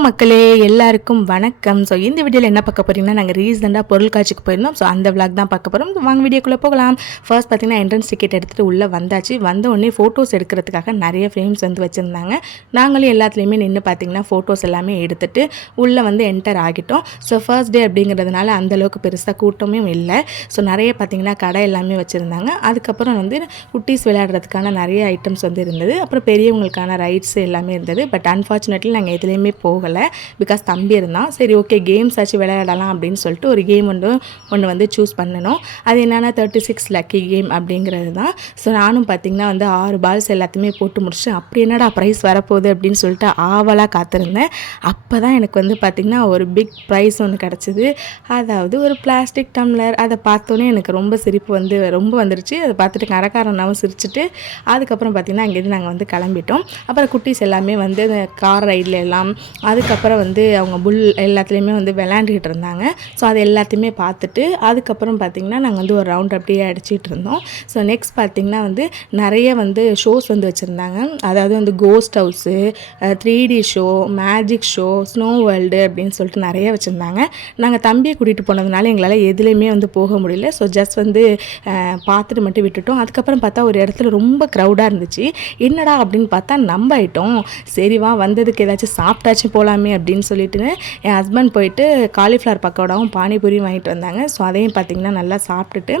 மக்களே எல்லாருக்கும் வணக்கம். ஸோ இந்த வீடியோவில் என்ன பார்க்க போகிறீங்கன்னா, நாங்கள் ரீசெண்டாக பொருள் காட்சிக்கு போயிருந்தோம். ஸோ அந்த விளாக் தான் பார்க்க போகிறோம். வாங்க வீடியோக்குள்ளே போகலாம். ஃபர்ஸ்ட் பார்த்தீங்கன்னா என்ட்ரன்ஸ் டிக்கெட் எடுத்துகிட்டு உள்ளே வந்தாச்சு. வந்த உடனே ஃபோட்டோஸ் எடுக்கிறதுக்காக நிறைய ஃப்ரேம்ஸ் வந்து வச்சுருந்தாங்க. நாங்களும் எல்லாத்துலேயுமே நின்று பார்த்தீங்கன்னா ஃபோட்டோஸ் எல்லாமே எடுத்துகிட்டு உள்ளே வந்து என்டர் ஆகிட்டோம். ஸோ ஃபர்ஸ்ட் டே அப்படிங்கிறதுனால அந்தளவுக்கு பெருசாக கூட்டமும் இல்லை. ஸோ நிறைய பார்த்தீங்கன்னா கடை எல்லாமே வச்சுருந்தாங்க. அதுக்கப்புறம் வந்து குட்டீஸ் விளையாடுறதுக்கான நிறைய ஐட்டம்ஸ் வந்து இருந்தது. அப்புறம் பெரியவங்களுக்கான ரைட்ஸ் எல்லாமே இருந்தது. பட் அன்ஃபார்ச்சுனேட்லி நாங்கள் எதுலேயுமே போகலை. பிகாஸ் தம்பி இருந்தான். சரி ஓகே கேம்ஸ் ஆச்சு விளையாடலாம் அப்படின்னு சொல்லிட்டு ஒரு கேம் ஒன்று வந்து சூஸ் பண்ணணும். அது என்னென்னா 36 லக்கி கேம் அப்படிங்கிறது தான். ஸோ நானும் பார்த்திங்கன்னா வந்து 6 பால்ஸ் எல்லாத்தையுமே போட்டு முடிச்சு அப்படி என்னடா ப்ரைஸ் வரப்போகுது அப்படின்னு சொல்லிட்டு ஆவலாக காத்திருந்தேன். அப்போ தான் எனக்கு வந்து பார்த்திங்கன்னா ஒரு பிக் ப்ரைஸ் ஒன்று கிடச்சிது. அதாவது ஒரு பிளாஸ்டிக் டம்ளர். அதை பார்த்தோன்னே எனக்கு ரொம்ப சிரிப்பு ரொம்ப வந்துருச்சு. அதை பார்த்துட்டு கரக்காரனாவும் சிரிச்சுட்டு அதுக்கப்புறம் பார்த்திங்கன்னா அங்கேருந்து நாங்கள் வந்து கிளம்பிட்டோம். அப்புறம் குட்டீஸ் எல்லாமே வந்து கார் ரைடில் எல்லாம் அதுக்கப்புறம் வந்து அவங்க புல் எல்லாத்துலேயுமே வந்து விளையாண்டுக்கிட்டு இருந்தாங்க. ஸோ அது எல்லாத்தையுமே பார்த்துட்டு அதுக்கப்புறம் பார்த்திங்கன்னா நாங்கள் வந்து ஒரு ரவுண்ட் அப்படியே அடிச்சிட்டு இருந்தோம். ஸோ நெக்ஸ்ட் பார்த்திங்கன்னா வந்து நிறைய வந்து ஷோஸ் வந்து வச்சுருந்தாங்க. அதாவது வந்து ghost house, 3D show, magic show, snow world அப்படின்னு சொல்லிட்டு நிறைய வச்சுருந்தாங்க. நாங்கள் தம்பியை கூட்டிகிட்டு போனதுனால எங்களால் எதுலேயுமே வந்து போக முடியல. ஸோ ஜஸ்ட் வந்து பார்த்துட்டு மட்டும் விட்டுட்டோம். அதுக்கப்புறம் பார்த்தா ஒரு இடத்துல ரொம்ப க்ரௌடாக இருந்துச்சு. என்னடா அப்படின்னு பார்த்தா நம்ம ஆகிட்டோம். சரி வா வந்ததுக்கு ஏதாச்சும் சாப்பிட்டாச்சும் போகலாமே அப்படின்னு சொல்லிட்டு என் ஹஸ்பண்ட் போயிட்டு காலிஃப்ளவர் பக்கோடாவும் பானிபூரியும் வாங்கிட்டு வந்தாங்க. ஸோ அதையும் பார்த்திங்கன்னா நல்லா சாப்பிட்டுட்டு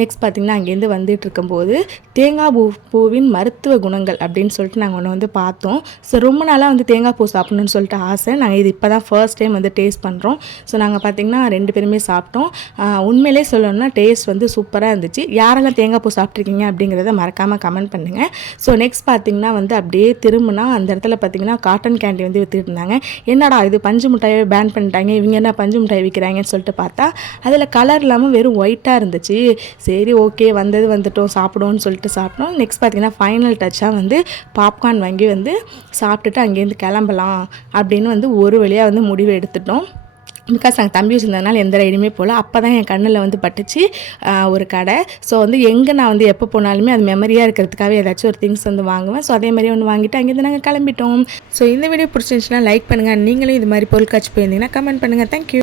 நெக்ஸ்ட் பார்த்திங்கன்னா அங்கேருந்து வந்துட்டு இருக்கும்போது தேங்காய் பூவின் மருத்துவ குணங்கள் அப்படின்னு சொல்லிட்டு நாங்கள் ஒன்று வந்து பார்த்தோம். ஸோ ரொம்ப நாளாக வந்து தேங்காய் பூ சாப்பிடணும்னு சொல்லிட்டு ஆசை. நாங்கள் இது இப்போ தான் ஃபர்ஸ்ட் டைம் வந்து டேஸ்ட் பண்ணுறோம். ஸோ நாங்கள் பார்த்திங்கன்னா 2 பேருமே சாப்பிட்டோம். உண்மையிலே சொல்லணும்னா டேஸ்ட் வந்து சூப்பராக இருந்துச்சு. யாரெல்லாம் தேங்காய் பூ சாப்பிட்ருக்கீங்க அப்படிங்கிறத மறக்காமல் கமெண்ட் பண்ணுங்கள். ஸோ நெக்ஸ்ட் பார்த்திங்கன்னா வந்து அப்படியே திரும்பினா அந்த இடத்துல பார்த்திங்கன்னா காட்டன் கேண்டி வந்து விற்றுட்டு இருந்தாங்க. என்னடா இது பஞ்சு மிட்டாயை பேன் பண்ணிட்டாங்க, இவங்க என்ன பஞ்சு மிட்டாய் விற்கிறாங்கன்னு சொல்லிட்டு பார்த்தா அதில் கலர் இல்லாமல் வெறும் ஒயிட்டாக இருந்துச்சு. சரி ஓகே வந்துட்டோம் சாப்பிடுவோன்னு சொல்லிட்டு சாப்பிட்டோம். நெக்ஸ்ட் பார்த்திங்கன்னா ஃபைனல் டச்சாக வந்து பாப்கார்ன் வாங்கி வந்து சாப்பிட்டுட்டு அங்கேருந்து கிளம்பலாம் அப்படின்னு வந்து ஒரு வழியாக வந்து முடிவு எடுத்துட்டோம். பிகாஸ் நாங்கள் தம்பி வச்சுருந்ததுனால எந்த ரைடுமே போகல. அப்போ தான் என் கண்ணில் வந்து பட்டுச்சு ஒரு கடை. ஸோ வந்து எங்கே நான் வந்து எப்போ போனாலுமே அது மெமரியாக இருக்கிறதுக்காக ஏதாச்சும் ஒரு திங்ஸ் வந்து வாங்குவேன். ஸோ அதே மாதிரி ஒன்று வாங்கிட்டு அங்கேருந்து நாங்கள் கிளம்பிட்டோம். ஸோ இந்த வீடியோ பிடிச்சிருந்துச்சுன்னா லைக் பண்ணுங்கள். நீங்களும் இது மாதிரி பொருள் காட்சி போயிருந்தீங்கன்னா கமெண்ட் பண்ணுங்கள். தேங்க்யூ.